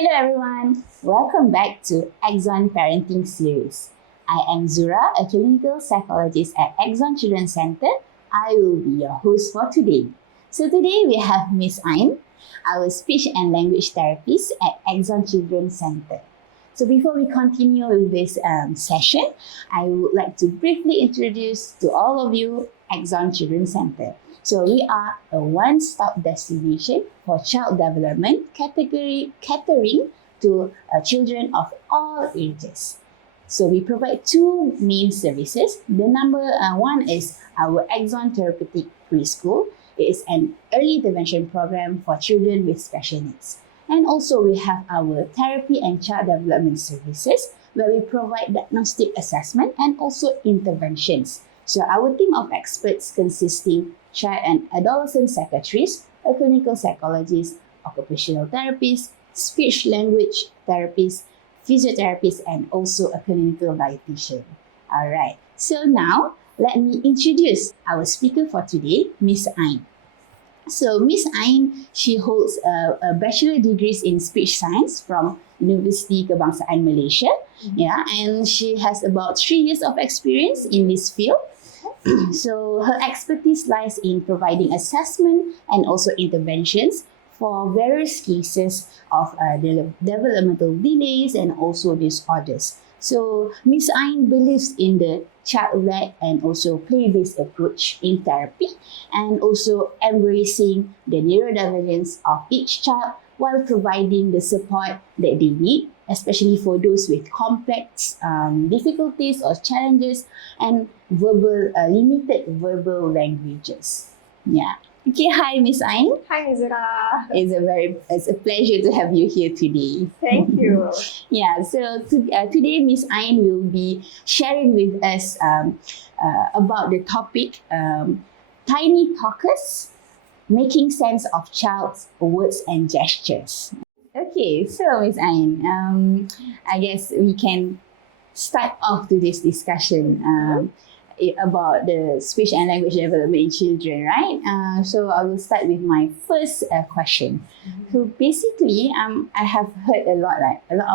Hello everyone, welcome back to Axon Parenting Series. I am Zura, a clinical psychologist at Axon Children's Center. I will be your host for today. So today we have Miss Ain, our speech and language therapist at Axon Children's Center. So before we continue with this session, I would like to briefly introduce to all of you Axon Children's Center. So we are a one-stop destination for child development catering to children of all ages. So we provide two main services. The number one is our Axon Therapeutic Preschool. It is an early intervention program for children with special needs. And also we have our therapy and child development services where we provide diagnostic assessment and also interventions. So our team of experts consisting child and adolescent psychiatrists, a clinical psychologist, occupational therapist, speech language therapist, physiotherapist, and also a clinical dietitian. Alright, so now let me introduce our speaker for today, Miss Ain. So Miss Ain, she holds a bachelor degrees in speech science from University Kebangsaan Malaysia. Yeah, and she has about 3 years of experience in this field. So her expertise lies in providing assessment and also interventions for various cases of developmental delays and also disorders. So Miss Ain believes in the child-led and also play-based approach in therapy and also embracing the neurodivergence of each child while providing the support that they need, especially for those with complex difficulties or challenges and limited verbal languages. Yeah. Okay, hi Miss Ain. Hi Zura. It's a pleasure to have you here today. Thank you. Yeah, so today Miss Ain will be sharing with us about the topic tiny talkers, making sense of child's words and gestures. Okay, so Miss Ain, I guess we can start off today's discussion about the speech and language development in children, right? So I will start with my first question. So basically, I have heard a lot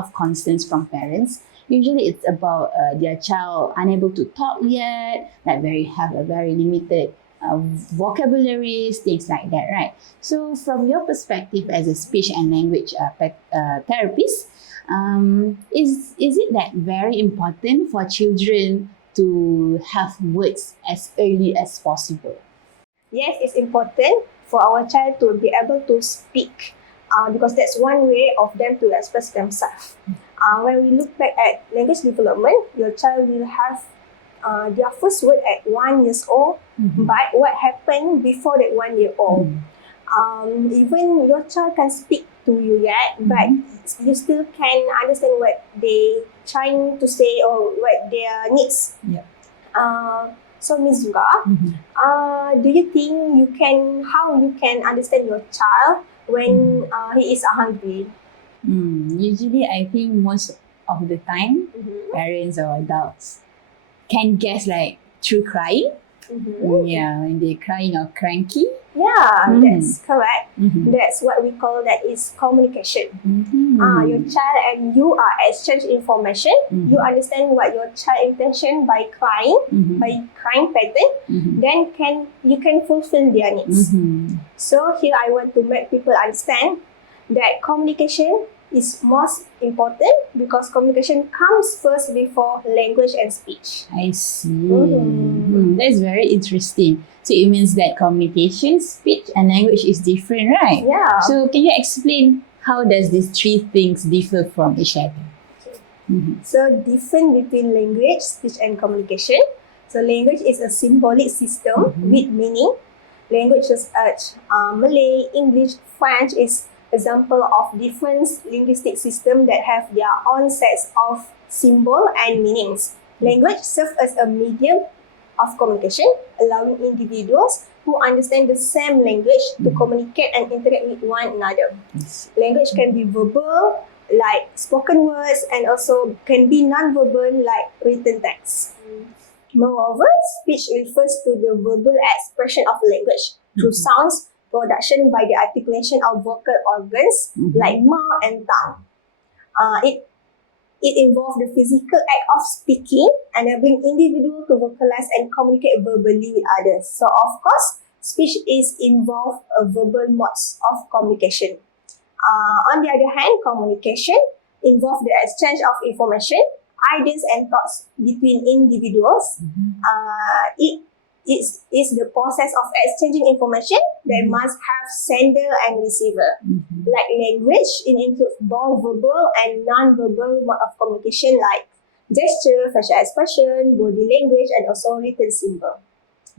of concerns from parents. Usually, it's about their child unable to talk yet, have a very limited vocabularies, things like that, right? So from your perspective as a speech and language therapist, is it that very important for children to have words as early as possible? Yes, it's important for our child to be able to speak because that's one way of them to express themselves. When we look back at language development, your child will have their first word at 1 year old, but what happened before that 1 year old? Even your child can speak to you yet, but you still can understand what they trying to say or what their needs. Yeah. So Ms. Zura, do you think how you can understand your child when he is hungry? Usually, I think most of the time, parents or adults can guess like through crying. Yeah, when they're crying or cranky. Yeah, that's correct. That's what we call that is communication. Your child and you are exchange information. You understand what your child intention by crying pattern. Then you can fulfill their needs. So here I want to make people understand that communication is most important because communication comes first before language and speech. I see. That's very interesting. So it means that communication, speech, and language is different, right? Yeah. So can you explain how does these three things differ from each other? So different between language, speech, and communication. So language is a symbolic system with meaning. Languages such Malay, English, French is example of different linguistic systems that have their own sets of symbol and meanings. Language serves as a medium of communication, allowing individuals who understand the same language to communicate and interact with one another. Language can be verbal, like spoken words, and also can be non-verbal, like written text. Moreover, speech refers to the verbal expression of language through sounds, production by the articulation of vocal organs like mouth and tongue. It involves the physical act of speaking, enabling individuals to vocalize and communicate verbally with others. So, of course, speech is involved verbal modes of communication. On the other hand, communication involves the exchange of information, ideas, and thoughts between individuals. It is the process of exchanging information that must have sender and receiver. Like language, it includes both verbal and non-verbal mode of communication like gesture, facial expression, body language, and also written symbol.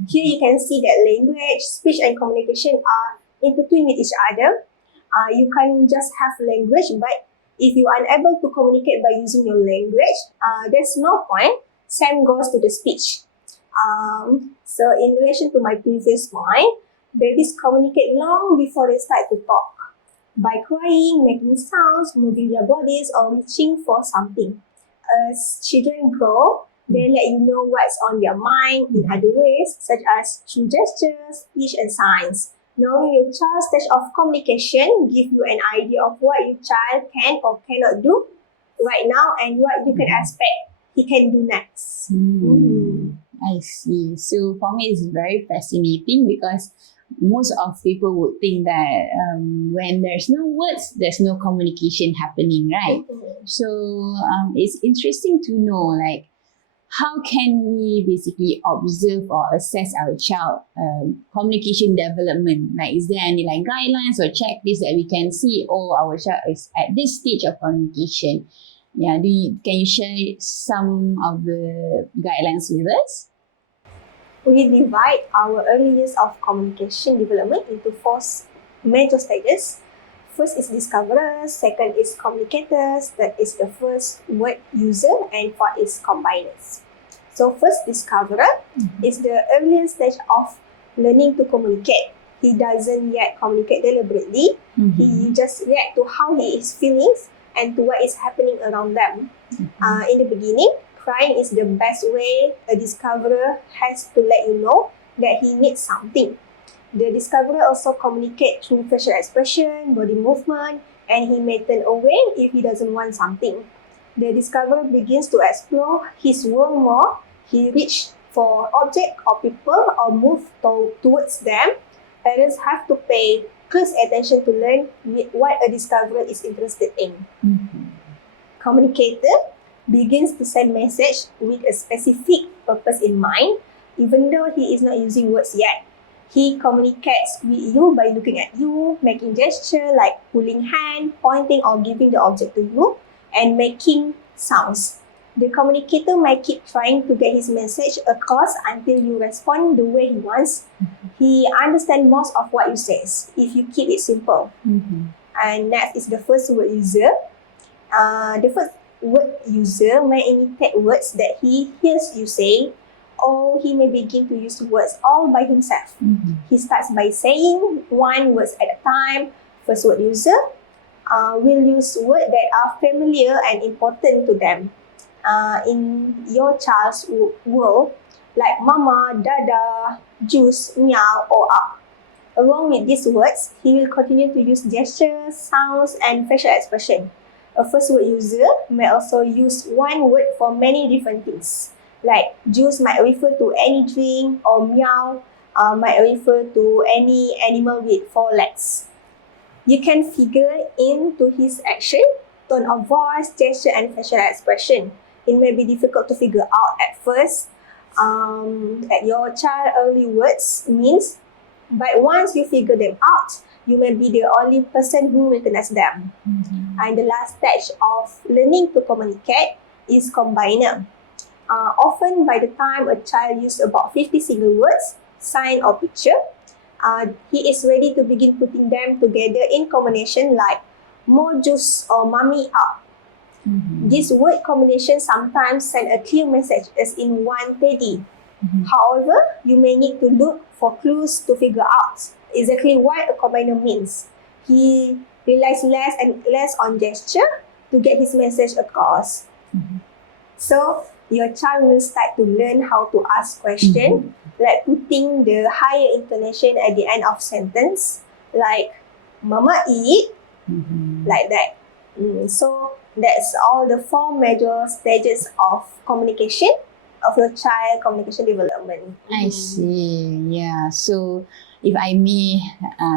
Here you can see that language, speech, and communication are intertwined with each other. You can just have language, but if you are unable to communicate by using your language, there's no point. Same goes to the speech. So in relation to my previous point, babies communicate long before they start to talk by crying, making sounds, moving their bodies, or reaching for something. As children grow, they let you know what's on their mind in other ways, such as through gestures, speech, and signs. Knowing your child's stage of communication gives you an idea of what your child can or cannot do right now and what you can expect he can do next. I see. So for me, it's very fascinating because most of people would think that when there's no words, there's no communication happening, right? So it's interesting to know, like, how can we basically observe or assess our child communication development? Like, is there any like guidelines or checklists that we can see? Oh, our child is at this stage of communication. Yeah, can you share some of the guidelines with us? We divide our early years of communication development into 4 major stages. First is discoverers, second is communicators, third is the first word user, and fourth is combiners. So first discoverer is the earliest stage of learning to communicate. He doesn't yet communicate deliberately. He just react to how he is feeling and to what is happening around them. In the beginning, crying is the best way a discoverer has to let you know that he needs something. The discoverer also communicates through facial expression, body movement, and he may turn away if he doesn't want something. The discoverer begins to explore his world more. He reaches for objects or people or move towards them. Parents have to pay close attention to learn what a discoverer is interested in. Communicator begins to send message with a specific purpose in mind, even though he is not using words yet. He communicates with you by looking at you, making gesture like pulling hand, pointing or giving the object to you, and making sounds. The communicator might keep trying to get his message across until you respond the way he wants. He understands most of what you say if you keep it simple. And next is the first word user. The first word user may imitate words that he hears you say, or he may begin to use words all by himself. He starts by saying one word at a time. First word user will use words that are familiar and important to them. In your child's world, like mama, dada, juice, meow, or up. Along with these words, he will continue to use gestures, sounds, and facial expression. A first word user may also use one word for many different things. Like juice might refer to any drink, or meow might refer to any animal with 4 legs. You can figure into his action, tone of voice, gesture, and facial expression. It may be difficult to figure out at first at your child early words means, but once you figure them out, you may be the only person who recognizes them. And the last stage of learning to communicate is combiner. Often by the time a child uses about 50 single words, sign or picture, he is ready to begin putting them together in combination like more juice or mommy up. This word combination sometimes send a clear message as in one teddy. However, you may need to look for clues to figure out exactly what a combiner means. He relies less and less on gesture to get his message across. So, your child will start to learn how to ask questions, like putting the higher intonation at the end of sentence, like mama eat, like that. So that's all the 4 major stages of communication of your child communication development. I see. Yeah. So if I may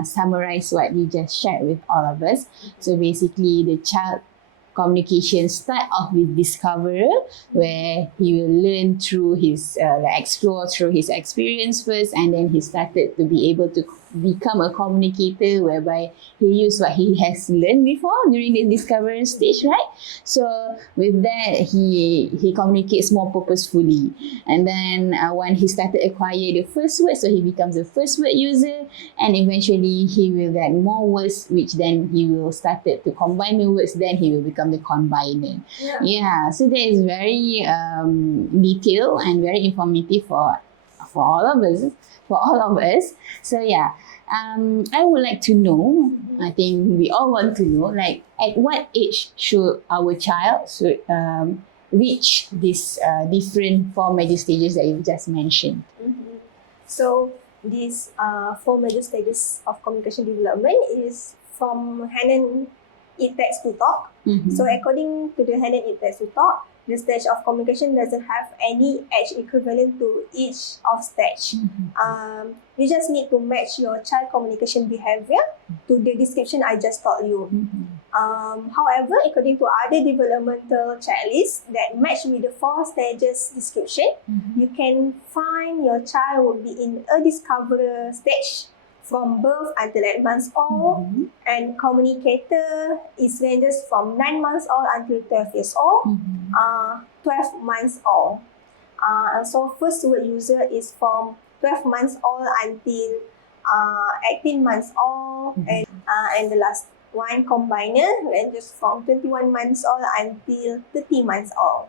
summarize what you just shared with all of us. So basically the child communication start off with discoverer, where he will learn through his explore through his experience first, and then he started to be able to become a communicator, whereby he used what he has learned before during the discovery stage, right? So with that, he communicates more purposefully, and then when he started acquire the first word, so he becomes a first word user, and eventually he will get more words, which then he will started to combine the words, then he will become the combiner. Yeah, so that is very detailed and very informative for all of us. So yeah, I would like to know. I think we all want to know, like, at what age should our child reach these different 4 major stages that you just mentioned? So these 4 major stages of communication development is from hand and it text to talk. So according to the hand and it text to talk, the stage of communication doesn't have any age equivalent to each of stage. You just need to match your child communication behavior to the description I just told you. However, according to other developmental checklists that match with the 4 stages description, you can find your child will be in a discoverer stage from birth until 8 months old, and communicator is ranges from 9 months old until 12 years old, 12 months old. So first word user is from 12 months old until 18 months old, and the last one combiner ranges from 21 months old until 30 months old.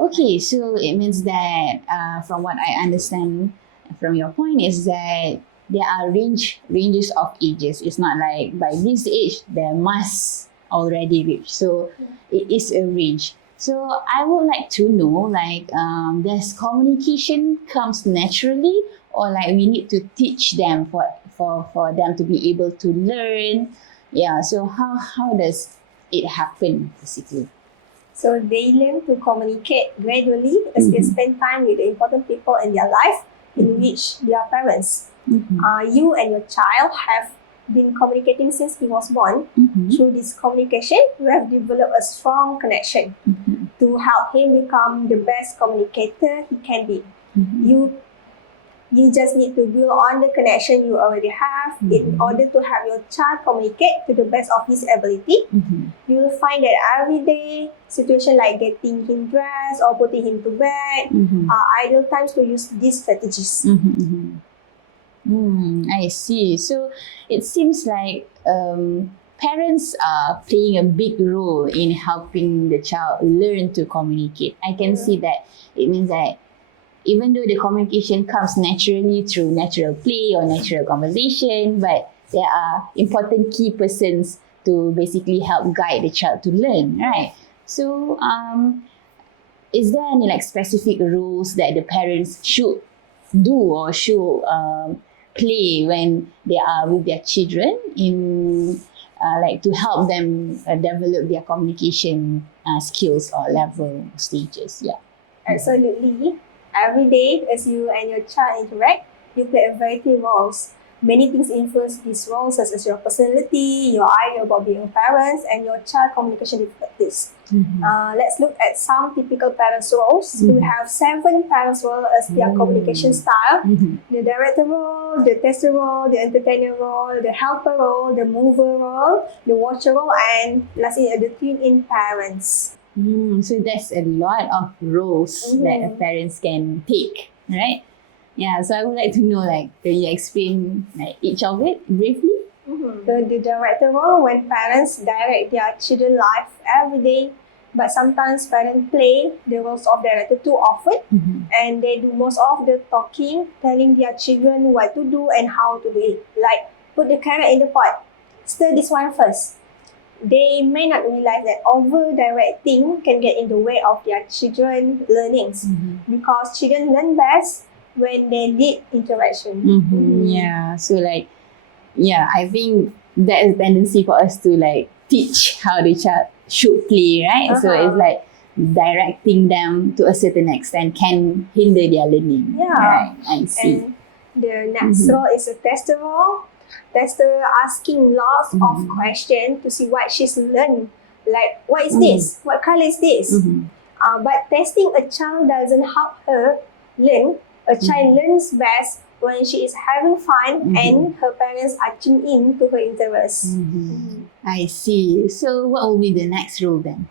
Okay, so it means that from what I understand from your point is that there are ranges of ages. It's not like by this age there must already reach. So it is a range. So I would like to know, like, does communication comes naturally, or like we need to teach them for them to be able to learn? Yeah. So how does it happen basically? So they learn to communicate gradually as they spend time with the important people in their life, in which they are parents. You and your child have been communicating since he was born. Through this communication, you have developed a strong connection to help him become the best communicator he can be. You just need to build on the connection you already have in order to help your child communicate to the best of his ability. You will find that everyday situation like getting him dressed or putting him to bed are ideal times to use these strategies. I see. So it seems like parents are playing a big role in helping the child learn to communicate. I can see that it means that even though the communication comes naturally through natural play or natural conversation, but there are important key persons to basically help guide the child to learn, right? So is there any like specific roles that the parents should do or should play when they are with their children in like to help them develop their communication skills or level stages? Yeah. Absolutely. Every day, as you and your child interact, you play a variety of roles. Many things influence these roles, such as your personality, your idea about being parents, and your child communication difficulties. Let's look at some typical parents' roles. We have 7 parents' roles as their communication style: the director role, the tester role, the entertainer role, the helper role, the mover role, the watcher role, and lastly, the tune-in parents. So there's a lot of roles that parents can take, right? Yeah, so I would like to know, like, can you explain like each of it briefly? The director role, when parents direct their children's life every day, but sometimes parents play the roles of director too often, and they do most of the talking, telling their children what to do and how to do it. Like, put the carrot in the pot, stir this one first. They may not realize that over-directing can get in the way of their children's learnings, because children learn best when they lead interaction. Yeah, so like, yeah, I think there is a tendency for us to like teach how the child should play, right? So it's like directing them to a certain extent can hinder their learning. Yeah. Right, I see. And the next role is a tester role. Tester asking lots of questions to see what she's learned. Like, what is this? What color is this? But testing a child doesn't help her learn. A child learns best when she is having fun and her parents are tuned in to her interests. I see. So what will be the next role then?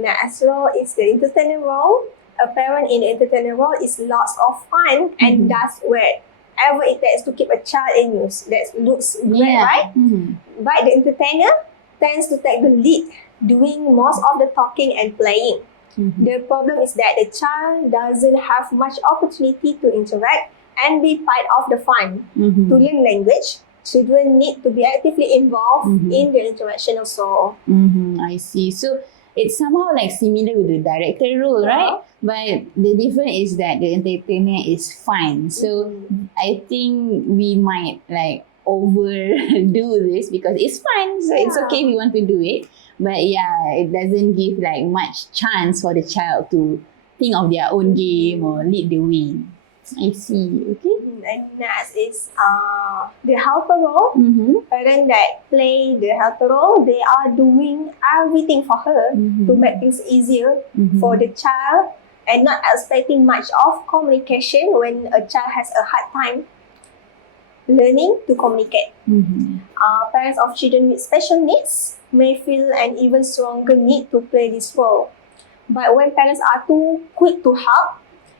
Next role is the entertainer role. A parent in the entertainer role is lots of fun and does whatever it takes to keep a child amused. That looks great, right? But the entertainer tends to take the lead, doing most of the talking and playing. The problem is that the child doesn't have much opportunity to interact and be part of the fun. To learn language, children need to be actively involved in the interaction also. I see. So it's somehow like similar with the director role, right? But the difference is that the entertainer is fun. So I think we might like overdo this because it's fun. So it's okay, we want to do it. But yeah, it doesn't give like much chance for the child to think of their own game or lead the way. I see. Okay. And next is the helper role. Parents that play the helper role, they are doing everything for her to make things easier for the child and not expecting much of communication when a child has a hard time learning to communicate. Parents of children with special needs may feel an even stronger need to play this role. But when parents are too quick to help,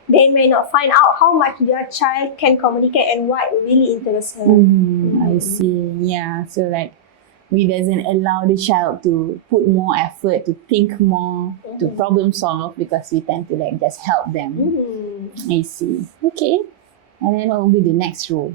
they may not find out how much their child can communicate and what really interests her. I see. Yeah. So like we doesn't allow the child to put more effort, to think more, to problem solve because we tend to like just help them. I see. Okay. And then what will be the next role?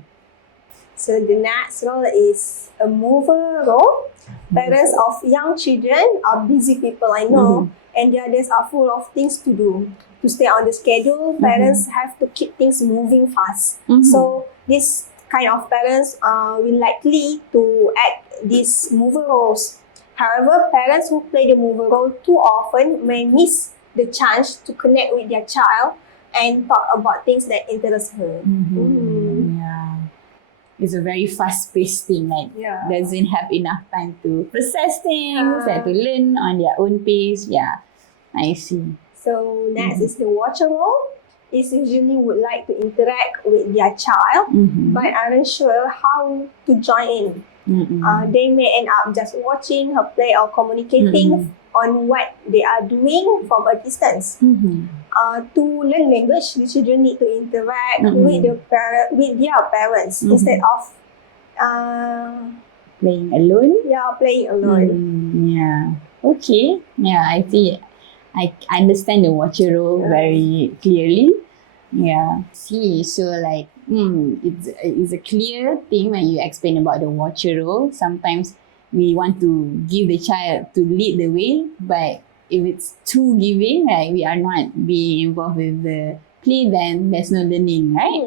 So the next role is a mover role. Parents of young children are busy people, I know, and their days are full of things to do. To stay on the schedule, parents have to keep things moving fast. So this kind of parents will likely to act these mover roles. However, parents who play the mover role too often may miss the chance to connect with their child and talk about things that interest her. Yeah. It's a very fast-paced thing, like doesn't have enough time to process things, like to learn on their own pace. Yeah, I see. So next is the watcher role. Is usually would like to interact with their child, but aren't sure how to join in. They may end up just watching her play or communicating on what they are doing from a distance. To learn language, the children need to interact with their parents instead of playing alone. Yeah, playing alone. Yeah. Okay. Yeah, I see. I understand the watcher role very clearly. Yeah. See, so like, it's a clear thing when you explain about the watcher role. Sometimes we want to give the child to lead the way, but if it's too giving, like we are not being involved with the play, then there's no learning, right?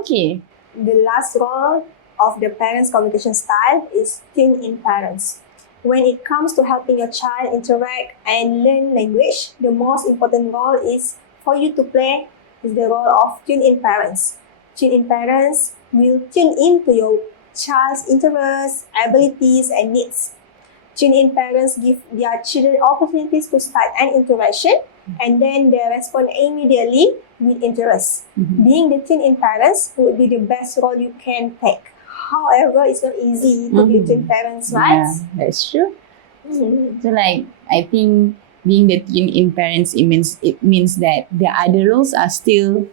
Okay. The last role of the parents' communication style is tune-in parents. When it comes to helping your child interact and learn language, the most important role is for you to play is the role of tune-in parents. Tune-in parents will tune in to your child's interests, abilities, and needs. Tune-in parents give their children opportunities to start an interaction and then they respond immediately with interest. Being the tune-in parents would be the best role you can take. However, it's not easy to be tune parents, right? Yeah, that's true. So like, I think being the tune-in parents, it means that the other roles are still,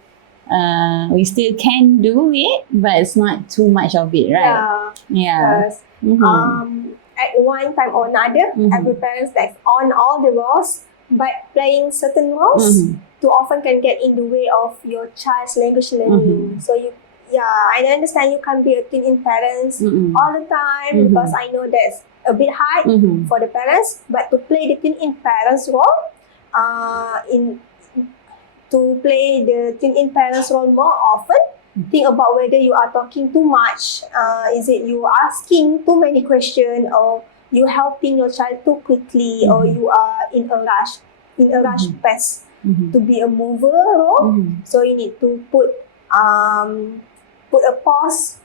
we still can do it, but it's not too much of it, right? Yeah. Yes. At one time or another, every parent takes on all the roles, but playing certain roles too often can get in the way of your child's language learning. So I understand you can't be a tune-in parents all the time because I know that's a bit hard for the parents. But to play the tune-in parents role, to play the tune-in parents role more often, think about whether you are talking too much. Is it you asking too many questions, or you helping your child too quickly, or you are in a rush pace to be a mover role. So you need to put a pause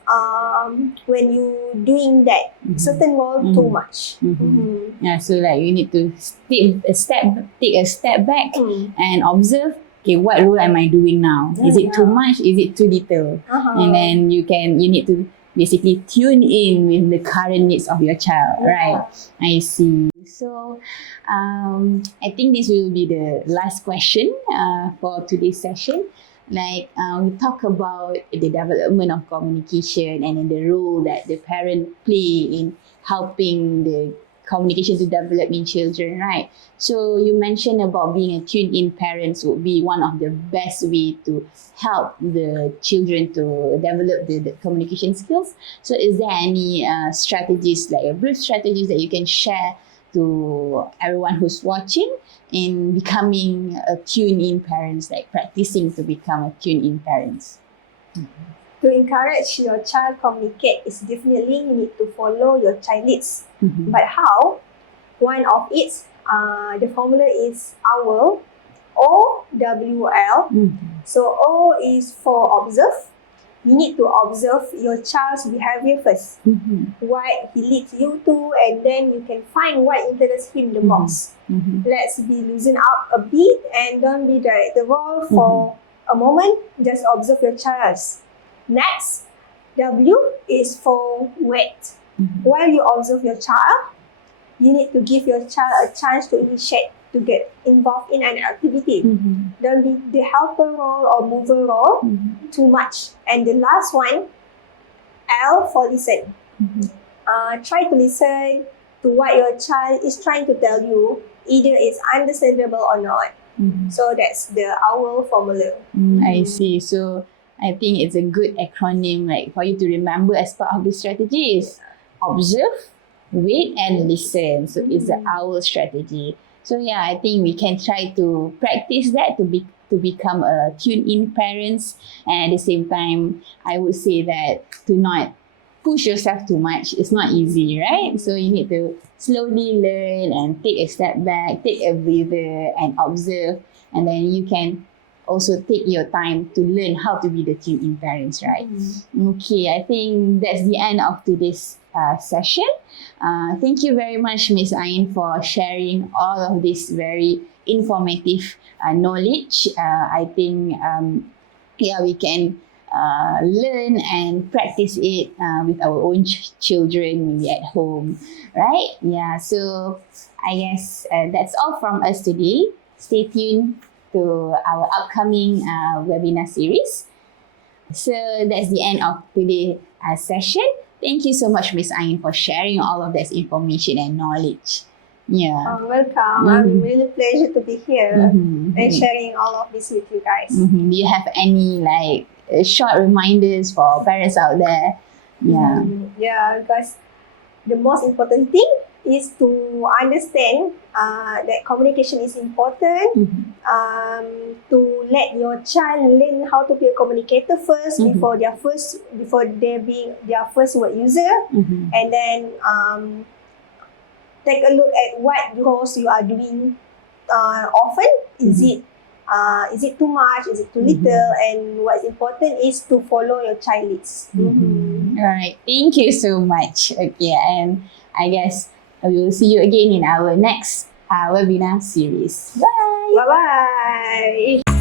when you doing that certain role too much. Yeah, so like you need to take a step back and observe. Okay, what role am I doing now? Is it too much? Is it too little? And then you need to basically tune in with the current needs of your child, right? I see. So, I think this will be the last question for today's session. Like we talk about the development of communication and then the role that the parent play in helping the communication to develop in children, right? So you mentioned about being a tuned-in parents would be one of the best way to help the children to develop the communication skills. So is there any strategies, like a brief strategies that you can share to everyone who's watching in becoming a tune-in parents, like practicing to become a tune-in parents? To encourage your child communicate is definitely you need to follow your child leads. But how? One of its the formula is OWL, OWL. So O is for observe. You need to observe your child's behavior first. What he leads you to, and then you can find what interests him the most. Let's be loosen up a bit and don't be direct the role for a moment. Just observe your child's. Next, W is for wait. While you observe your child, you need to give your child a chance to initiate, to get involved in an activity. Don't be the helper role or mover role too much. And the last one, L for listen. Try to listen to what your child is trying to tell you, either it's understandable or not. So that's the OWL formula. I see. So I think it's a good acronym, like for you to remember as part of the strategy is observe, wait, and listen. So it's the OWL strategy. So yeah, I think we can try to practice that to become a tune-in parents, and at the same time, I would say that to not push yourself too much. It's not easy, right? So you need to slowly learn and take a step back, take a breather, and observe, and then you can also take your time to learn how to be the tune-in parents, right? Okay, I think that's the end of today's session. Thank you very much, Miss Ain, for sharing all of this very informative knowledge. I think, we can learn and practice it with our own children, maybe at home, right? Yeah, so I guess that's all from us today. Stay tuned to our upcoming webinar series. So that's the end of today's session. Thank you so much, Miss Ain, for sharing all of this information and knowledge. Yeah. Welcome. I'm really pleasure to be here and sharing all of this with you guys. Do you have any short reminders for parents out there? Yeah. Yeah, because the most important thing is to understand that communication is important. To let your child learn how to be a communicator first before they being their first word user, and then take a look at what roles you are doing often. Is it too much? Is it too little? And what's important is to follow your child leads. All right. Thank you so much. Okay, and I guess we will see you again in our next webinar series. Bye. Bye-bye.